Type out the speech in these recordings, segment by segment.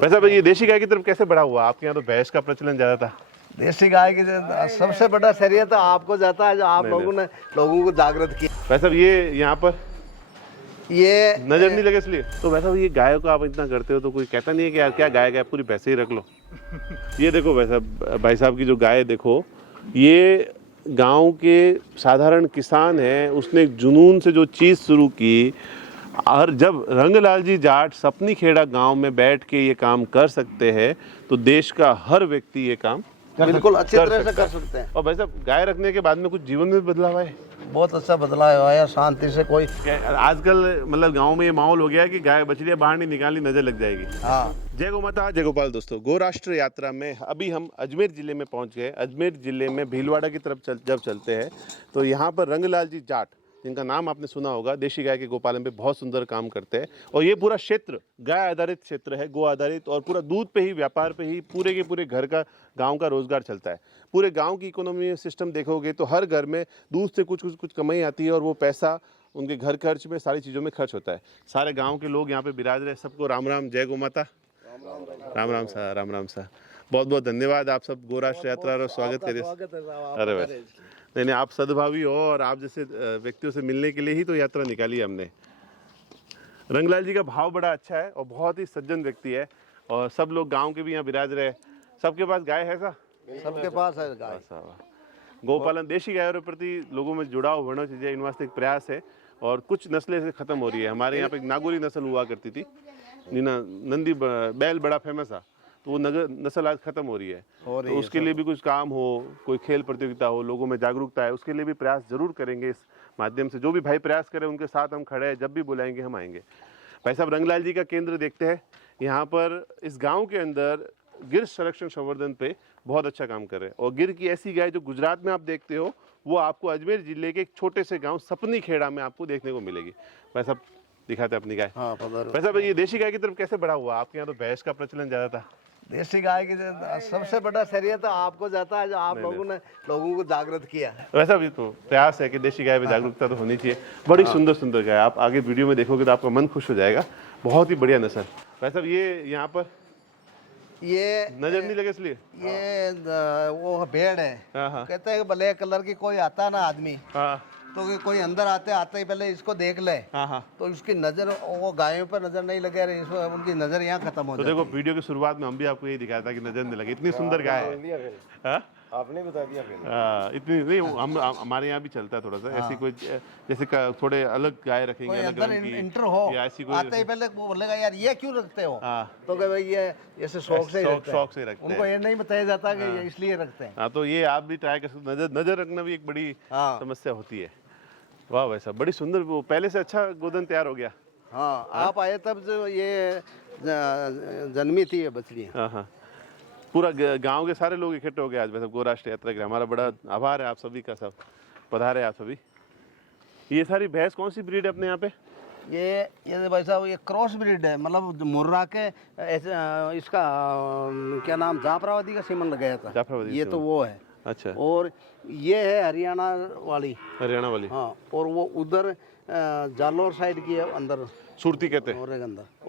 वैसे भाई ये देशी गाय की तरफ कैसे बढ़ा हुआ? आपके यहाँ तो भैंस का प्रचलन ज्यादा था। देसी गाय की सबसे बड़ा शरीय तो आपको जाता है, जो आप लोगों ने लोगों को जागृत किया। वैसे ये यहाँ पर ये नजर नहीं लगे इसलिए। तो वैसा ये गाय को आप इतना करते हो तो कोई कहता नहीं है कि यार क्या गाय गाय पूरी भैंसे ही रख लो। ये देखो वैसा भाई साहब की जो गाय देखो, ये गांव के साधारण किसान है, उसने एक जुनून से जो चीज़ शुरू की। और जब रंगलाल जी जाट सपनी खेड़ा गांव में बैठ के ये काम कर सकते हैं तो देश का हर व्यक्ति ये काम बिल्कुल अच्छी तरह से कर सकते हैं। और भाई साहब गाय रखने के बाद में कुछ जीवन में बदलाव है? बहुत अच्छा बदलाव आया, शांति से कोई आजकल मतलब गांव में ये माहौल हो गया है कि गाय बछड़ियां बाहर नहीं निकालनी, नजर लग जाएगी। हाँ। जय गौ माता, जय गोपाल। दोस्तों, गो राष्ट्र यात्रा में अभी हम अजमेर जिले में पहुंच गए। अजमेर जिले में भीलवाड़ा की तरफ जब चलते हैं तो यहाँ पर रंगलाल जी जाट, जिनका नाम आपने सुना होगा, देशी गाय के गोपालन पे बहुत सुंदर काम करते हैं। और ये पूरा क्षेत्र गाय आधारित क्षेत्र है, गो आधारित, और पूरा दूध पे ही, व्यापार पे ही पूरे के पूरे घर का, गांव का रोजगार चलता है। पूरे गांव की इकोनॉमी सिस्टम देखोगे तो हर घर में दूध से कुछ कमाई आती है और वो पैसा उनके घर खर्च में, सारी चीज़ों में खर्च होता है। सारे गाँव के लोग यहाँ पे विराज रहे। सबको राम राम, जय गौ माता। राम राम सा, राम राम सा। बहुत बहुत धन्यवाद आप सब गो राष्ट्र यात्रा और स्वागत करें। अरे वैसे नहीं, आप सद्भावी हो और आप जैसे व्यक्तियों से मिलने के लिए ही तो यात्रा निकाली है हमने। रंगलाल जी का भाव बड़ा अच्छा है और बहुत ही सज्जन व्यक्ति है। और सब लोग गांव के भी यहाँ विराज रहे। सबके पास गाय है सा? सबके पास है गाय। गोपालन, देशी गायों के प्रति लोगों में जुड़ाव होना चाहिए, इन वास्ते एक प्रयास है। और कुछ नस्लें से खत्म हो रही है। हमारे यहाँ पे एक नागौरी नस्ल हुआ करती थी, नंदी बैल बड़ा फेमस था, तो वो नस्ल आज खत्म हो रही है। तो उसके लिए भी कुछ काम हो, कोई खेल प्रतियोगिता हो, लोगों में जागरूकता है, उसके लिए भी प्रयास जरूर करेंगे। इस माध्यम से जो भी भाई प्रयास करें उनके साथ हम खड़े हैं, जब भी बुलाएंगे हम आएंगे। भाई साहब रंगलाल जी का केंद्र देखते हैं। यहाँ पर इस गांव के अंदर गिर संरक्षण संवर्धन पे बहुत अच्छा काम कर रहे हैं। और गिर की ऐसी गाय जो गुजरात में आप देखते हो, वो आपको अजमेर जिले के एक छोटे से गाँव सपनी खेड़ा में आपको देखने को मिलेगी। भाई साहब दिखाते अपनी गाय। हाँ, भाई साहब ये देशी गाय की तरफ कैसे बढ़ा हुआ? आपके यहाँ तो भैंस का प्रचलन ज्यादा था। देसी गाय की सबसे बड़ा शरीय तो आपको जाता है, जो आप लोगों ने लोगों को जागृत किया। वैसा भी तो प्रयास है कि देशी गाय में जागरूकता तो होनी चाहिए। बड़ी सुंदर सुंदर गाय, आप आगे वीडियो में देखोगे तो आपका मन खुश हो जाएगा। बहुत ही बढ़िया नस्ल। वैसा ये यहाँ पर ये नजर नहीं लगे इसलिए। ये वो भेड़ है। हाँ। कहते हैं ब्लैक कलर की कोई आता है ना आदमी, हाँ तो कोई अंदर आते ही पहले इसको देख ले। हाँ। तो इसकी नजर वो गायों पर नजर नहीं लगे, इसमें उनकी नजर यहाँ खत्म हो तो जाती देखो वीडियो की शुरुआत में हम भी आपको यही दिखाया था कि नजर नहीं लगे। इतनी सुंदर गाय है। हाँ? आपने बता दिया फिर। इतनी नहीं, हम हमारे यहाँ भी चलता है थोड़ा सा। ऐसी कोई जैसे थोड़े अलग गाय रखेंगे, अलग रंग की, इंटर हो, या ऐसी कोई आते ही पहले वो बोलेगा यार ये क्यों रखते हो। हाँ। तो कहे भाई ये ऐसे शौक से रखते हैं। उनको ये नहीं बताया जाता कि ये इसलिए रखते हैं। हाँ, तो ये आप भी ट्राई कर सकते। नजर रखना भी एक बड़ी समस्या होती है। वाह वैसा बड़ी सुंदर, वो पहले से अच्छा गोदन तैयार हो गया। हाँ, आप आए तब जो ये जन्मी थी ये बछड़ियाँ। हाँ। पूरा गांव के सारे लोग इकट्ठे हो गए आज वैसे गो राष्ट्र यात्रा के। हमारा बड़ा आभार है आप सभी का, सब पधारे आप सभी। ये सारी भैंस कौन सी ब्रीड है अपने यहाँ पे? ये भाई साहब ये क्रॉस ब्रीड है, मतलब मुर्रा के ऐसे इसका क्या नाम, जाफराबादी का सीमन लगाया था। जाफराबादी ये तो वो है। अच्छा। और ये है हरियाणा वाली। हाँ, और वो उधर जालोर साइड की है, अंदर सुरती कहते हैं।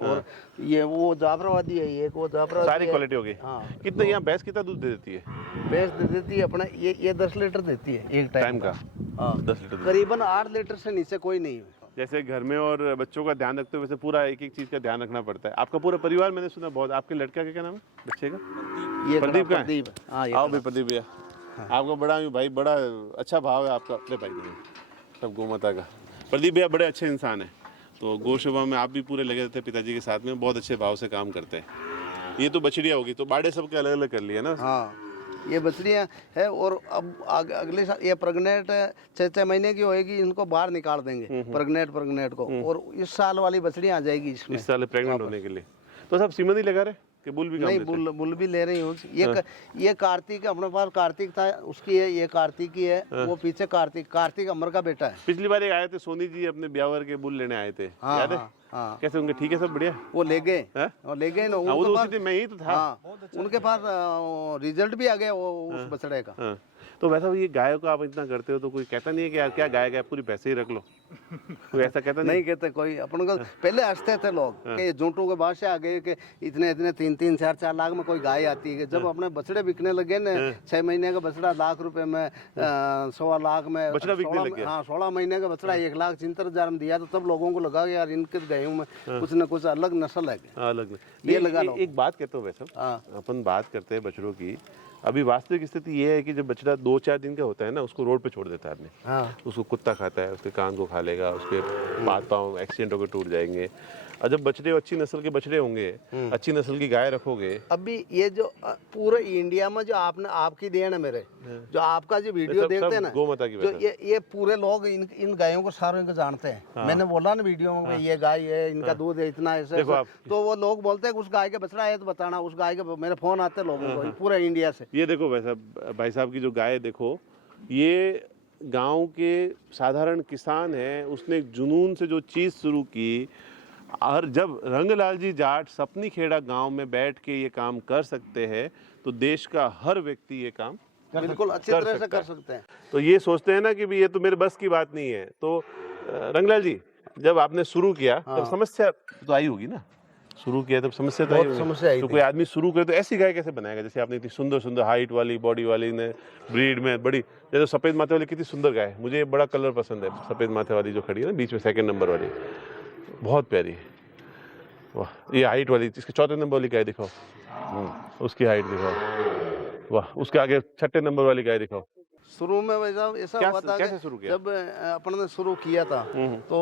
और ये वो जाफराबादी है, ये वो जाफराबादी। सारी क्वालिटी हो गई। हाँ। कितना यहाँ भैंस कितना दूध दे देती है? भैंस दे देती है अपना ये 10 लीटर देती है एक टाइम का। हाँ, 10 लीटर करीबन 8 लीटर से नीचे कोई नहीं है। जैसे घर में और बच्चों का ध्यान रखते हो वैसे पूरा एक एक चीज का ध्यान रखना पड़ता है। आपका पूरा परिवार, मैंने सुना बहुत। आपके लड़का का क्या नाम है, बच्चे का? प्रदीप का है? आओ भाई प्रदीप भैया। आपका बड़ा भाई, बड़ा अच्छा भाव है आपका अपने भाई सब गौ माता का। प्रदीप भैया बड़े अच्छे इंसान है। तो गौ सेवा में आप भी पूरे लगे रहते हैं पिताजी के साथ में, बहुत अच्छे भाव से काम करते हैं। ये तो बछड़िया होगी, तो बाड़े सबके अलग अलग कर लिए ना? हाँ, ये बछड़ियाँ है। और अब अगले साल ये प्रेग्नेंट 6 महीने की होएगी, इनको बाहर निकाल देंगे प्रेग्नेंट को। और इस साल वाली बछड़ियाँ आ जाएगी इसमें। इस साल प्रेग्नेंट होने के लिए तो सब सीमन ही लगा रहे कि बुल भी काम नहीं, देते? बुल भी ले रही हूँ। ये कार्तिक, अपने पास कार्तिक था, उसकी है। ये कार्तिक की है। वो पीछे कार्तिक अमर का बेटा है। पिछली बार एक आए थे सोनी जी, अपने ब्यावर के बुल लेने आए थे, याद है? हाँ। कैसे होंगे? ठीक है, सब बढ़िया। वो ले गए हैं? और ले गए ना हाँ, वो उनके तो पास। उसी दिन मैं ही तो था। हाँ, उनके पास रिजल्ट भी आ गया वो उस बछड़े का। हाँ। तो वैसा ये गायों को आप इतना करते हो तो कोई कहता नहीं है कि यार क्या गाय गाय पूरी पैसे ही रख लो? कोई ऐसा कहता नहीं? नहीं कहते कोई। अपन को पहले हंसते थे लोग कि ये झूठों के बाद से आ गए कि इतने इतने 3-3, 4-4 लाख में कोई गाय आती है। जब अपने बछड़े बिकने लगे ना, 6 महीने का बछड़ा लाख रुपए में, 1.25 लाख में, बछड़ा बिकने लग गया। हाँ 16 महीने का बछड़ा 1,76,000 में दिया। तो तब लोगों को लगा कि यार इनके गायों में कुछ न कुछ अलग नस्ल है। अलग ये लगा लो। एक बात कहता हूँ वैसे, हाँ अपन बात करते हैं बछड़ों की। अभी वास्तविक स्थिति ये है कि जब बछड़ा 2-4 दिन का होता है ना, उसको रोड पे छोड़ देता है आदमी। हाँ उसको कुत्ता खाता है, उसके कान को खा लेगा, उसके हाथ पाँव एक्सीडेंट होकर टूट जाएंगे। और जब बछड़े अच्छी नस्ल के बछड़े होंगे, अच्छी नस्ल की गाय रखोगे। अभी ये जो पूरे इंडिया में जो आपने आपकी देन है मेरे, जो आपका जो वीडियो सब देखते हैं ना, गोमाता की जो वजह ये पूरे लोग इन गायों को सारों को जानते हैं। मैंने बोला ना वीडियो में भाई ये गाय है, इनका दूध है इतना, ऐसे देखो आप। तो वो लोग बोलते हैं कि उस गाय का बछड़ा है तो बताना। उस गाय के मेरे फोन आते हैं लोगों को पूरे इंडिया से। ये देखो वैसा भाई साहब की जो गाय देखो, ये गांव के साधारण किसान है, उसने एक जुनून से जो चीज़ शुरू की। और जब रंगलाल जी जाट सपनी खेड़ा गांव में बैठ के ये काम कर सकते हैं तो देश का हर व्यक्ति ये काम बिल्कुल अच्छी तरह से कर सकते हैं। तो ये सोचते हैं ना कि भी ये तो मेरे बस की बात नहीं है। तो रंगलाल जी, जब आपने शुरू किया तब समस्या तो आई होगी ना? शुरू किया तब समस्या तो आई बहुत होगी। समस्या आई तो थी। कोई आदमी शुरू करे तो ऐसी गाय कैसे बनाएगा? जैसे आपने इतनी सुंदर सुंदर हाइट वाली बॉडी वाली ने ब्रीड में बड़ी, जैसे सफेद माथे वाली कितनी सुंदर गाय है। मुझे ये बड़ा कलर पसंद है, सफेद माथे वाली जो खड़ी है ना बीच में 2nd नंबर वाली, बहुत प्यारी है। वाह, ये हाइट वाली इसके 4थे नंबर वाली गाय दिखाओ। उसकी हाइट दिखाओ। वाह, उसके आगे 6ठे नंबर वाली गाय दिखाओ। शुरू में वैसा ऐसा क्या- हुआ था कैसे कि शुरू किया? जब अपन ने शुरू किया था तो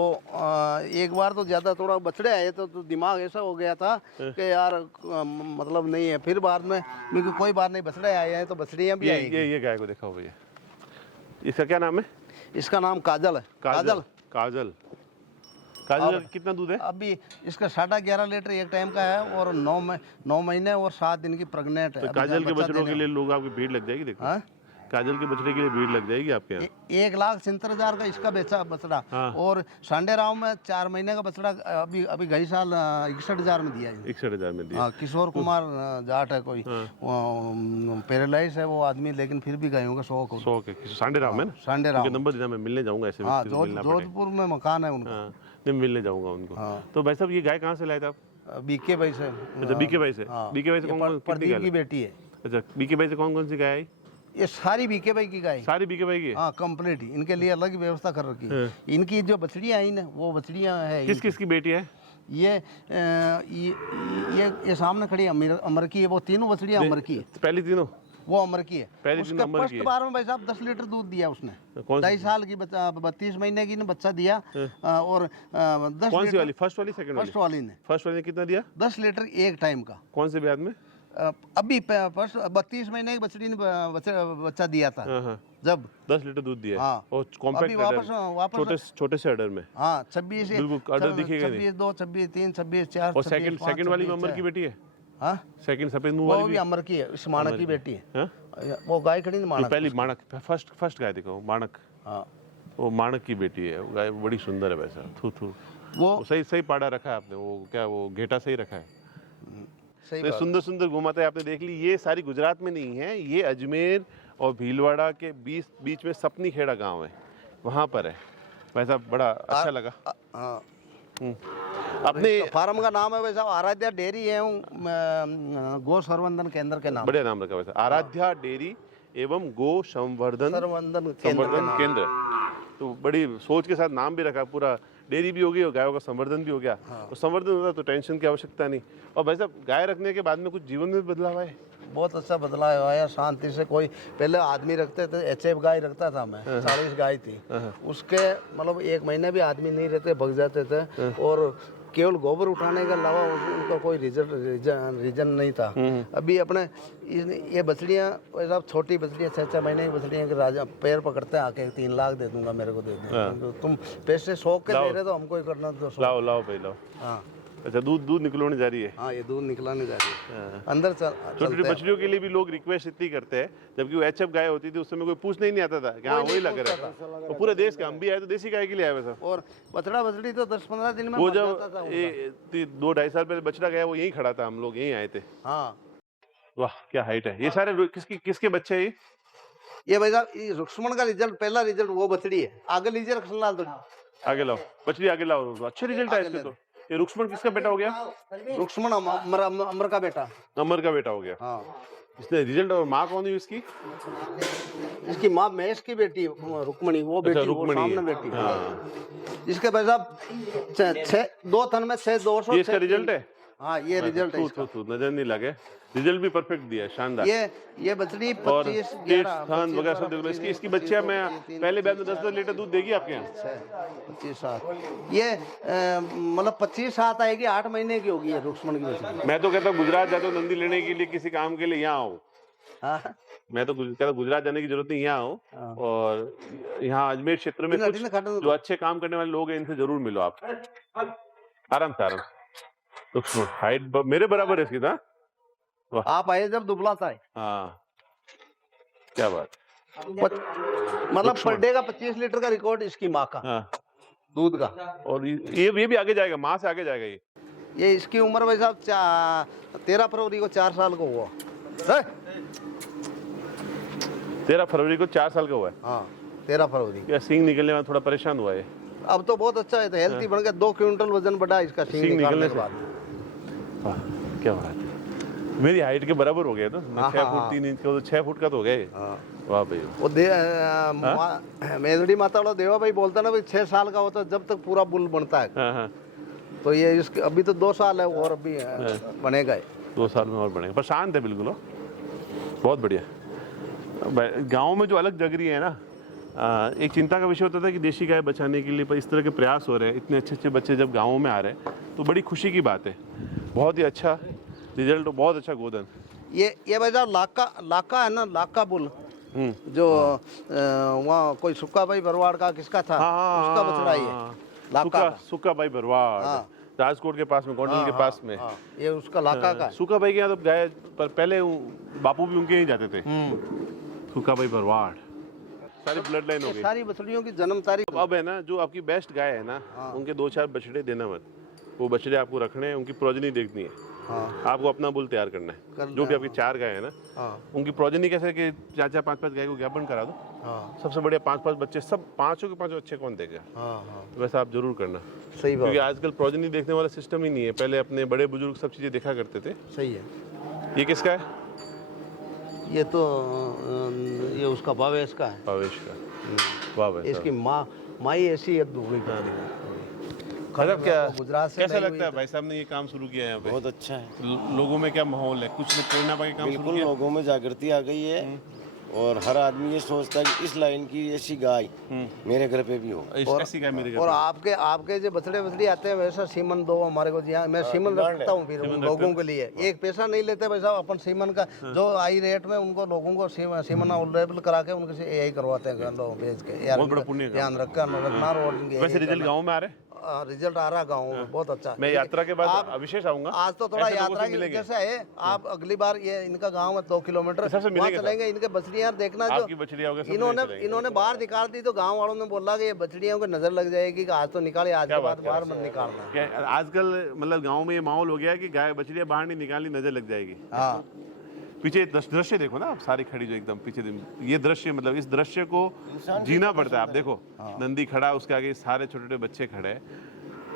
एक बार तो ज्यादा थोड़ा बछड़े आए तो दिमाग ऐसा हो गया था कि यार मतलब नहीं है। फिर बाद में क्योंकि कोई बात नहीं, बछड़े आए हैं तो बछड़ियाँ भी आएंगी। ये गाय को दिखाओ भैया। इसका क्या नाम है? इसका नाम काजल है। काजल। काजल का कितना दूध है? अभी इसका 11.5 लीटर एक टाइम का है और 9 महीने और 7 दिन की प्रेग्नेंट है। तो काजल के बछड़ों के लिए लोग आपकी भीड़ लग जाएगी। देखो हाँ? काजल के बछड़े के लिए भीड़ लग जाएगी आपके यहाँ। 1,76,000 का इसका बेचा बछड़ा। हाँ। और सांडेराव में 4 महीने का बछड़ा अभी गई साल 61,000 में दिया है। 61,000 में दिया। हाँ, किशोर कुमार जाट है कोई, पैरालाइज है वो आदमी, लेकिन फिर भी गायों का शौक है। 100 के सांडेराव में ना? सांडेराव उनके नंबर देना, मैं मिलने जाऊंगा ऐसे हाँ, व्यक्ति को मिलना पड़ेगा। जोधपुर में मकान है उनका। हाँ, मैं मिलने जाऊंगा उनको। हाँ। तो भाई साहब ये गाय कहाँ से लाए थे आप? बीके भाई से। अच्छा, बीके भाई से। हाँ, बीके भाई से ये कौन कौन कितनी प्रदीप गाय की लाई? बेटी है। अच्छा, बीके भाई से कौन कौन सी गाय आई? ये सारी बीके भाई की गाय। सारी बीके भाई की है? हाँ, कंप्लीट। इनके लिए अलग व्यवस्था कर रखी है। इनकी जो बछड़ियाँ आई ना वो बछड़ियाँ है किस किस की बेटी है? ये सामने खड़ी अमर की है। वो तीनों बछड़ियाँ अमर की है। पहली तीनों वो अमर की है। पहली उसके तीनों अमर की फर्स्ट है। बार में भाई साहब 10 लीटर दूध दिया उसने। कौन 2.5 साल की 32 महीने की ने बच्चा दिया। और 10 कौन सी लीटर वाली? फर्स्ट वाली सेकंड वाली? फर्स्ट वाली ने फर्स्ट वाली ने कितना दिया? 10 लीटर एक टाइम का। कौन से ब्याज में? अभी फर्स्ट 32 महीने की बछड़ी ने बच्चा दिया था हाँ हाँ, जब 10 लीटर दूध दिया। हाँ। और अभी कॉम्पैक्ट वापस छोटे छोटे से ऑर्डर में। हाँ 26 बिल्कुल, ऑर्डर दिखेगा नहीं। 26 2 26 3 26 4 और सेकंड वाली में अमर की बेटी है? हाँ, सेकंड सफेद मुंह वो वाली भी भी? अमर की है। इस माणक की बेटी है। हाँ? वो गाय खड़ी ना तो माणक। पहली माणक, फर्स्ट गाय देखो, माणक। हाँ, वो माणक की बेटी है। वो गाय बड़ी सुंदर है वैसा। थू थू। वो वो सही पाड़ा रखा है आपने। वो क्या, वो घेटा सही रखा है। सही तो बात। सुंदर सुंदर गोमाताएं आपने देख ली। ये सारी गुजरात में नहीं है, ये अजमेर और भीलवाड़ा के बीच में सपनी खेड़ा गांव है, वहाँ पर है। वैसा बड़ा अच्छा लगा। हाँ, अपने फार्म का नाम है वैसा आराध्या डेयरी है। गो संवर्धन केंद्र के नाम। बढ़िया नाम रखा वैसा, आराध्या डेयरी एवं गो संवर्धन संवर्धन केंद्र के नाम। केंद्र। तो बड़ी सोच के साथ नाम भी रखा। पूरा डेयरी भी हो गई और गायों का संवर्धन भी हो गया। तो संवर्धन होता तो टेंशन की आवश्यकता नहीं। और भाई साहब गाय रखने के बाद में कुछ जीवन में बदलाव आए? बहुत अच्छा बदलाव आया। शांति से कोई पहले आदमी रखते थे, एचएफ गाय रखता था मैं, 40 गाय थी। उसके मतलब 1 महीने भी आदमी नहीं रहते, भग जाते थे। और केवल गोबर उठाने के अलावा उनका कोई रीजन नहीं था। अभी अपने ये बछड़ियाँ सब छोटी बछड़ियाँ 6-6 महीने की बछड़ियाँ के राजा पैर पकड़ते हैं आके 3 लाख दे दूंगा, मेरे को दे दो। तुम पैसे शौक के दे रहे तो हमको ही करना तो लाओ भाई लाओ। हाँ, अच्छा, दूध दूध निकलवाने जा रही है। हाँ, ये दूध निकलाने जा रही है। अंदर छोटी चलते छोटी हैं। बछड़ियों के लिए भी लोग रिक्वेस्ट इतनी करते हैं, जबकि वो एचएफ गाय होती थी उस समय कोई पूछने ही नहीं आता था कि हाँ वही लग रहा है। वो पूरे देश का, हम भी आए तो देसी गाय के लिए आए वैसा। और बछड़ा बछड़ी तो 10-15 दिन में वो मर जब जाता था उनका। 2-2.5 साल पहले बछड़ा गया वो यहीं खड़ा था, हम लोग यहीं आए थे। हाँ, वाह क्या हाइट है। ये सारे किसके बच्चे हैं ये भाई साहब, ये रुक्मण का रिजल्ट, पहला रिजल्ट वो बछड़ी है। आगे लीजिए रखनलाल तो। आगे लाओ बछड़ी, आगे लाओ। अच्छे रिजल्ट है इसके तो। ये रुक्मण किसका बेटा हो गया? रुक्मण अमर का बेटा। अमर का बेटा हो गया। हाँ, इसने रिजल्ट। और माँ कौन हुई इसकी? इसकी माँ महेश की बेटी रुक्मणी, वो बेटी, वो रुक्मणी है। सामने बेटी। हाँ। इसके भाई साहब 2 थन में 6-200। ये इसका रिजल्ट है। हाँ, ये रिजल्ट है इसका। नजर नहीं लगे। रिजल्ट भी परफेक्ट दिया है, शानदार। ये बछड़ी और 25-11 थान वगैरह सब देख लो। इसकी बच्चियां मैं पहले बैच में 10-10 लीटर दूध देगी आपके यहाँ। 25-7 ये मतलब 25-7 आएगी, 8 महीने की होगी ये रुक्मण की बछड़ी। मैं तो कहता हूँ गुजरात जाते हो नंदी लेने के लिए किसी काम के लिए, यहाँ आओ। हाँ, मैं तो कहता गुजरात जाने की जरूरत नहीं, यहाँ आओ। और यहाँ अजमेर क्षेत्र में कुछ जो अच्छे काम करने वाले लोग हैं इनसे जरूर मिलो आप, आराम से आराम। तो हाइट मेरे बराबर है इसकी ना। आप आए जब दुबला था। हाँ, क्या बात। मतलब पर डे का 25 लीटर का रिकॉर्ड इसकी माँ का। हाँ, दूध का। और ये भी आगे जाएगा, माँ से आगे जाएगा। ये इसकी उम्र भाई साहब 13 फरवरी को 4 साल का हुआ। 13 फरवरी को 4 साल का हुआ है। हाँ, 13 फरवरी। क्या सींग निकलने में थोड़ा परेशान हुआ है? अब तो बहुत अच्छा है, तो हेल्थी बन गया। 2 क्विंटल वजन बढ़ा इसका सींग निकलने के बाद। वाह क्या बात है। मेरी हाइट के बराबर हो गया तो 6 फुट 3 इंच का, तो 6 फुट का तो हो गया। वाह भाई। वो मेदड़ी माता वाला देवा भाई बोलता ना भाई 6 साल का होता है जब तक पूरा बुल बनता है। हाँ हाँ। तो ये इसके अभी तो 2 साल है और अभी बनेगा। 2 साल में और बनेगा, पर शांत है बिल्कुल। बहुत बढ़िया। गाँव में जो अलग जग रही है ना, एक चिंता का विषय होता था कि देशी गाय बचाने के लिए, पर इस तरह के प्रयास हो रहे हैं, इतने अच्छे अच्छे बच्चे जब गाँवों में आ रहे हैं तो बड़ी खुशी की बात है। बहुत ही अच्छा रिजल्ट, बहुत अच्छा गोदन। ये भाई साहब लाका है ना, लाका बुल जो वहाँ कोई सुक्का भाई भरवाड़ का किसका था, उसका बछड़ा ये लाका। सुक्का भाई भरवाड़, राजकोट के पास में, गोंडल के पास में। ये उसका लाका का। सुक्का भाई के यहाँ तो गाय, पर पहले बापू भी उनके ही जाते थे। सुक्का भाई भरवाड़, सारी ब्लड लाइन हो गई। सारी बछड़ियों की जन्म तारीख। अब है ना, जो आपकी बेस्ट गाय है ना, उनके 2-4 बछड़े देना मत। वो बछड़े आपको रखने हैं, उनकी प्रोजनी देखनी है। आपको अपना बुल तैयार करना है। जो भी आपकी 4 गाय है ना, उनकी प्रोजनी कैसे कि 4-4 5-5 गाय को ज्ञापन करा दो। सबसे बढ़िया 5-5 बच्चे, सब 5 के 5 अच्छे कौन देगा। वैसा आप जरूर करना। सही बात। क्योंकि आजकल प्रोजनी देखने वाला सिस्टम ही नहीं है। पहले अपने बड़े बुजुर्ग सब चीजें देखा करते थे। सही है। ये किसका है? ये तो ये उसका भावेश का है। भावेश का। वाह भाई। इसकी माँ ही ऐसी है दुबली। मतलब क्या गुजरात से कैसा लगता है भाई साहब ने ये काम शुरू किया है यहाँ पे? बहुत अच्छा है। लोगों में क्या माहौल है? कुछ ने प्रेरणा पाई काम शुरू बिल्कुल, किया? लोगों में जागृति आ गई है और हर आदमी ये सोचता है कि इस लाइन की ऐसी गाय मेरे घर पे भी हो। ऐसी गाय मेरे घर और आपके जो बछड़े आते हैं वैसा सीमन दो हमारे को। यहाँ मैं सीमन रखता हूँ फिर उन लोगों के लिए। एक पैसा नहीं लेते भाई साहब, अपन सीमन का जो आई रेट में उनको लोगों को सीमन अवेलेबल करा के उनके से यही करवाते हैं लोग भेज के। यार ध्यान रखना। वैसे रिजल्ट गाँव में आ रहे? रिजल्ट आ रहा गाँव में, बहुत अच्छा। मैं यात्रा के बाद विशेष आऊंगा। आज तो थोड़ा यात्रा की वजह से है। आप अगली बार ये इनका गांव में 2 किलोमीटर वहाँ चलेंगे। इनके बछड़ियाँ देखना, जो इन्होंने बाहर निकाल दी तो गांव वालों ने बोला कि ये बछड़ियों को नजर लग जाएगी कि आज तो निकाले, आज के बाद बाहर मत निकालना। आजकल मतलब गाँव में ये माहौल हो गया है कि गाय बछड़ियाँ बाहर नहीं निकाली, नजर लग जाएगी। हाँ, पीछे दृश्य देखो ना आप, सारी खड़ी जो एकदम पीछे, ये दृश्य, मतलब इस दृश्य को जीना पड़ता है। आप देखो नंदी खड़ा, उसके आगे सारे छोटे छोटे बच्चे खड़े हैं।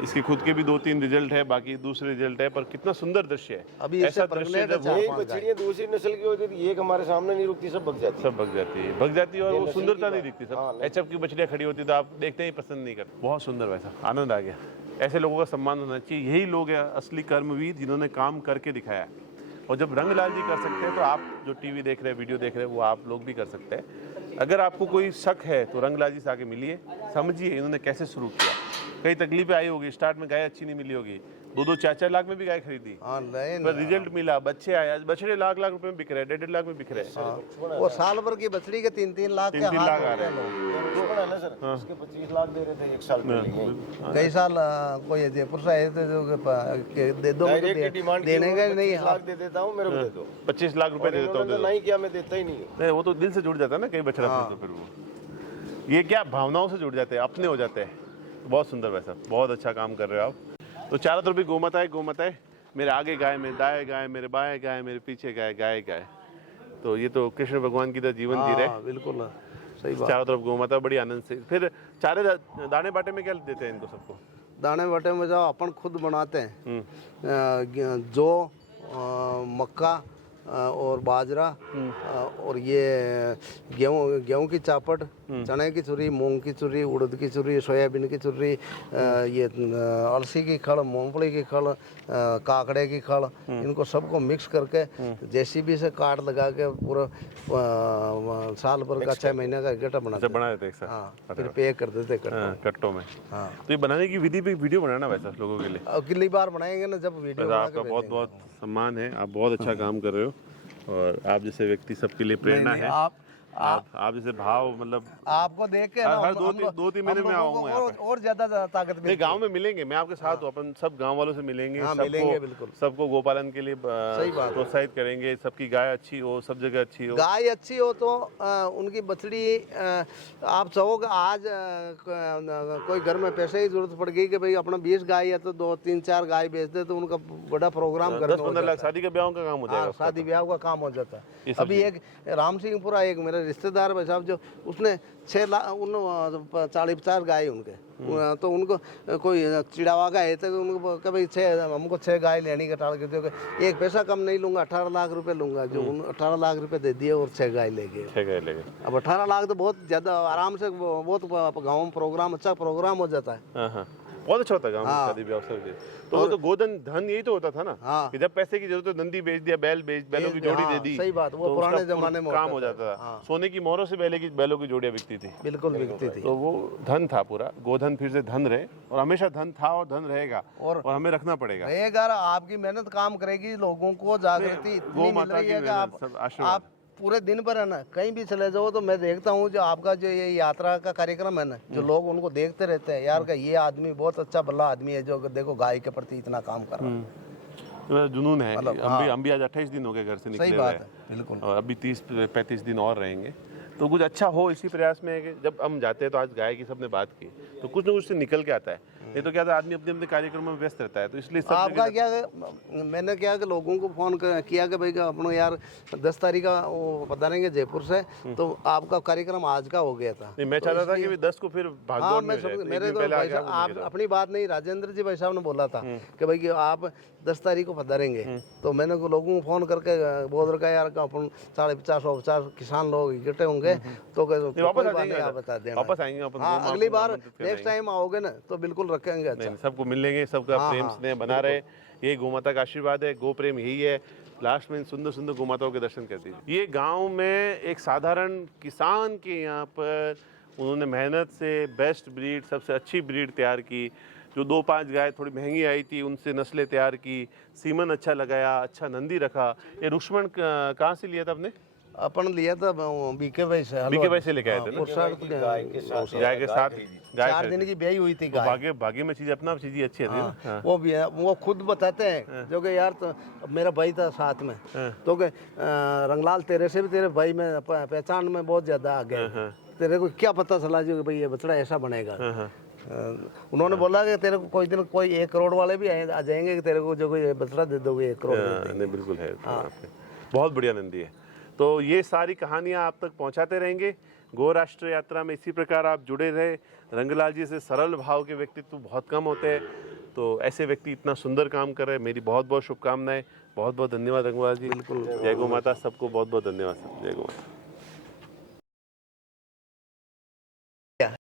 इसके खुद के भी 2-3 रिजल्ट है, बाकी दूसरे रिजल्ट है, पर कितना सुंदर दृश्य है। अभी ऐसा दृश्य जब एक बछड़ियाँ दूसरी नस्ल की होती थी, एक हमारे सामने नहीं रुकती, सब भग जाती है और वो सुंदरता नहीं दिखती। सब एचएफ की बछड़ियाँ खड़ी होती तो आप देखते ही पसंद नहीं करते। बहुत सुंदर, वैसा आनंद आ गया। ऐसे लोगों का सम्मान होना चाहिए। यही लोग हैं असली कर्मवीर, जिन्होंने काम करके दिखाया। और जब रंगलाल जी कर सकते हैं तो आप जो टीवी देख रहे हैं, वीडियो देख रहे हैं, वो आप लोग भी कर सकते हैं। अगर आपको कोई शक है तो रंगलाल जी से आके मिलिए, समझिए इन्होंने कैसे शुरू किया। कई तकलीफें आई होगी, स्टार्ट में गाय अच्छी नहीं मिली होगी, 2-2 4-4 लाख में भी गाय खरीदी, हाँ नहीं पर रिजल्ट मिला, बच्चे आए, आज बछड़े लाख रुपए में बिक रहे हैं, 1.5 लाख में बिक रहे हैं। हाँ, वो साल भर की बछड़ी के 3-3 लाख के 3-3 हाथ लाख आ होते रहे हैं हैं। लोग। है ना सर, इसके 25 लाख दे रहे थे 1 साल पहले। कई साल कोई जयपुर से आए थे जो कि दे दो, मुझे डायरेक्ट डिमांड देने का नहीं। 25 लाख दे देता हूँ, मेरे को दे दो। 25 लाख रुपए दे देता हूँ, दे दो। नहीं किया, मैं देता ही नहीं हूँ। नहीं, वो तो दिल से जुड़ जाता है ना कई बछड़ा तो फिर वो ये क्या भावनाओं से जुड़ जाते हैं, अपने हो जाते हैं। बहुत सुंदर वैसा, बहुत अच्छा काम कर रहे हो आप। तो चारों तरफ भी गोमाताएं, मेरे आगे गाय, मेरे दाएं गाय, मेरे बाएं गाय, मेरे पीछे गाय, गाय। तो ये तो कृष्ण भगवान की तरह जीवन जी रहे। बिल्कुल सही बात। चारों तरफ गोमाता बड़ी आनंद से। फिर चारे दाने बाटे में क्या देते हैं इनको सबको? दाने बटे में जो अपन खुद बनाते हैं, जौ, मक्का और बाजरा, और ये गेहूं की चापट, चने की चुरी, मूंग की चुरी, उड़द की चुरी, सोयाबीन की चुरी, ये अलसी की खल, मूंगफली की खल, काकड़े की खल, इनको सबको मिक्स करके जेसीबी से काट लगा के पूरा साल भर का 6 महीने का इकट्ठा बना देते एक साथ। हाँ, फिर पैक कर देते कट्टों में। हाँ, तो ये बनाने की विधि पे वीडियो बनाना वैसा लोगों के लिए। अगली बार बनाएंगे ना जब वीडियो बना आपका बहुत बहुत सम्मान है, आप बहुत अच्छा काम कर रहे हो और आप जैसे व्यक्ति सबके लिए प्रेरणा है। आप जैसे भाव, मतलब आपको देख के ना हर 2-3 महीने में आऊंगा यहाँ पे। और ज्यादा ताकत नहीं, गांव में मिलेंगे, मैं आपके साथ हूँ, अपन सब गांव वालों से मिलेंगे, मिलेंगे बिल्कुल। सबको गोपालन के लिए प्रोत्साहित करेंगे, सबकी गाय अच्छी हो, सब जगह अच्छी हो। गाय अच्छी हो तो उनकी बछड़ी, आप चाहोगे आज कोई घर में पैसे की जरूरत पड़ गई कि भाई अपना 20 गाय है तो 2-3-4 गाय बेच दे, तो उनका बड़ा प्रोग्राम करना 10-15 लाख शादी के ब्याह का काम हो जाएगा। शादी ब्याह का काम हो जाता है। अभी एक राम सिंहपुरा, एक मेरे रिश्तेदार भाई साहब, जो उसने 6 लाख 40-50 गाय उनके, तो उनको कोई चिड़ावा का है तो उनको कि भाई 6 हमको 6 गाय लेनी का टाल के, एक पैसा कम नहीं लूंगा, 18 लाख रुपए लूंगा, जो 18 लाख रुपए दे दिए और 6 गाय ले गए। अब 18 लाख तो बहुत ज्यादा आराम से, बहुत गाँव में प्रोग्राम, अच्छा प्रोग्राम हो जाता है। बहुत अच्छा होता है गाँव में शादी ब्याह से। तो वो तो गोधन धन यही तो होता था ना, कि जब पैसे की जरूरत है नंदी बेच दिया, बैलों की जोड़ी दे दी। सही बात, वो पुराने जमाने में काम हो जाता था। सोने की मोहरों से बैलों की जोड़ियां बिकती थी, बिल्कुल बिकती थी। तो वो धन था पूरा, गोधन फिर से धन रहे, और हमेशा धन था और धन रहेगा, और हमें रखना पड़ेगा। अगर आपकी मेहनत काम करेगी, लोगों को जागृति इतनी मिल रही है कि आप पूरे दिन भर है ना कहीं भी चले जाओ, तो मैं देखता हूँ जो आपका जो ये यात्रा का कार्यक्रम है ना, जो लोग उनको देखते रहते हैं, यार का ये आदमी बहुत अच्छा भला आदमी है, जो देखो गाय के प्रति इतना काम कर रहा है। जुनून है। हम भी आज 28 दिन हो गए घर से निकले। सही बात है, बिल्कुल। और अभी 30-35 दिन और रहेंगे, तो कुछ अच्छा हो इसी प्रयास में है कि जब हम जाते हैं तो आज गाय की सबने बात की, तो कुछ ना कुछ से निकल के आता है। नहीं तो क्या था, आदमी अपने अपने कार्यक्रम में व्यस्त रहता है, तो इसलिए सब आपका क्या, मैंने क्या कि लोगों को फोन किया कि भाई अपनो यार 10 तारीख का वो पता नहीं जयपुर से, तो आपका कार्यक्रम आज का हो गया था। नहीं, मैं चाहता था कि 10 को फिर भागदौड़ में रहे। मेरे तो भाई साहब, आप अपनी बात नहीं, राजेंद्र जी भाई साहब ने बोला था कि भाई आप 10 तारीख को पधारेंगे, तो मैंने लोगों को फोन करके बोल रखा यार अपन 50 किसान लोग इकट्ठे होंगे, तो वापस आएंगे अपन। अगली बार नेक्स्ट टाइम आओगे ना तो बिल्कुल रखेंगे। अच्छा, सबको मिलेंगे, सबका प्रेम स्नेह बना रहे, ये गोमाता का आशीर्वाद है, गो प्रेम यही है। लास्ट में सुंदर सुंदर गोमाताओं के दर्शन कर दीजिए। ये गांव में एक साधारण किसान के यहाँ पर उन्होंने मेहनत से बेस्ट ब्रीड, सबसे अच्छी ब्रीड तैयार की, जो 2-5 गाय थोड़ी महंगी आई थी उनसे नस्लें तैयार की, सीमन अच्छा लगाया, अच्छा नंदी रखा। ये रुक्ष्मण कहाँ से लिया था आपने? अपन लिया था बीके भाई से। बीके भाई से लेके आए थे ना? गाय के साथ 4 दिन की ब्याई हुई थी गाय। भाग्य में चीज अपना चीज अच्छी है ना। वो खुद बताते हैं जो कि यार, तो मेरा भाई था साथ में, तो कि रंगलाल तेरे से भी तेरे भाई में पहचान में बहुत ज्यादा आ गए, तेरे को क्या पता चला जो कि भाई ये बछड़ा ऐसा बनेगा। उन्होंने बोला कि तेरे को कोई दिन कोई 1 करोड़ वाले भी आ जाएंगे कि तेरे को जो कोई बछड़ा दे दोगे 1 करोड़। नहीं, बिल्कुल है, बहुत बढ़िया नंदी है। तो ये सारी कहानियाँ आप तक पहुँचाते रहेंगे। गो राष्ट्र यात्रा में इसी प्रकार आप जुड़े रहे। रंगलाल जी से सरल भाव के व्यक्तित्व बहुत कम होते हैं, तो ऐसे व्यक्ति इतना सुंदर काम कर रहे हैं। मेरी बहुत बहुत शुभकामनाएं, बहुत बहुत धन्यवाद रंगलाल जी। बिल्कुल, जय गो माता। सबको बहुत बहुत धन्यवाद। जय गो माता।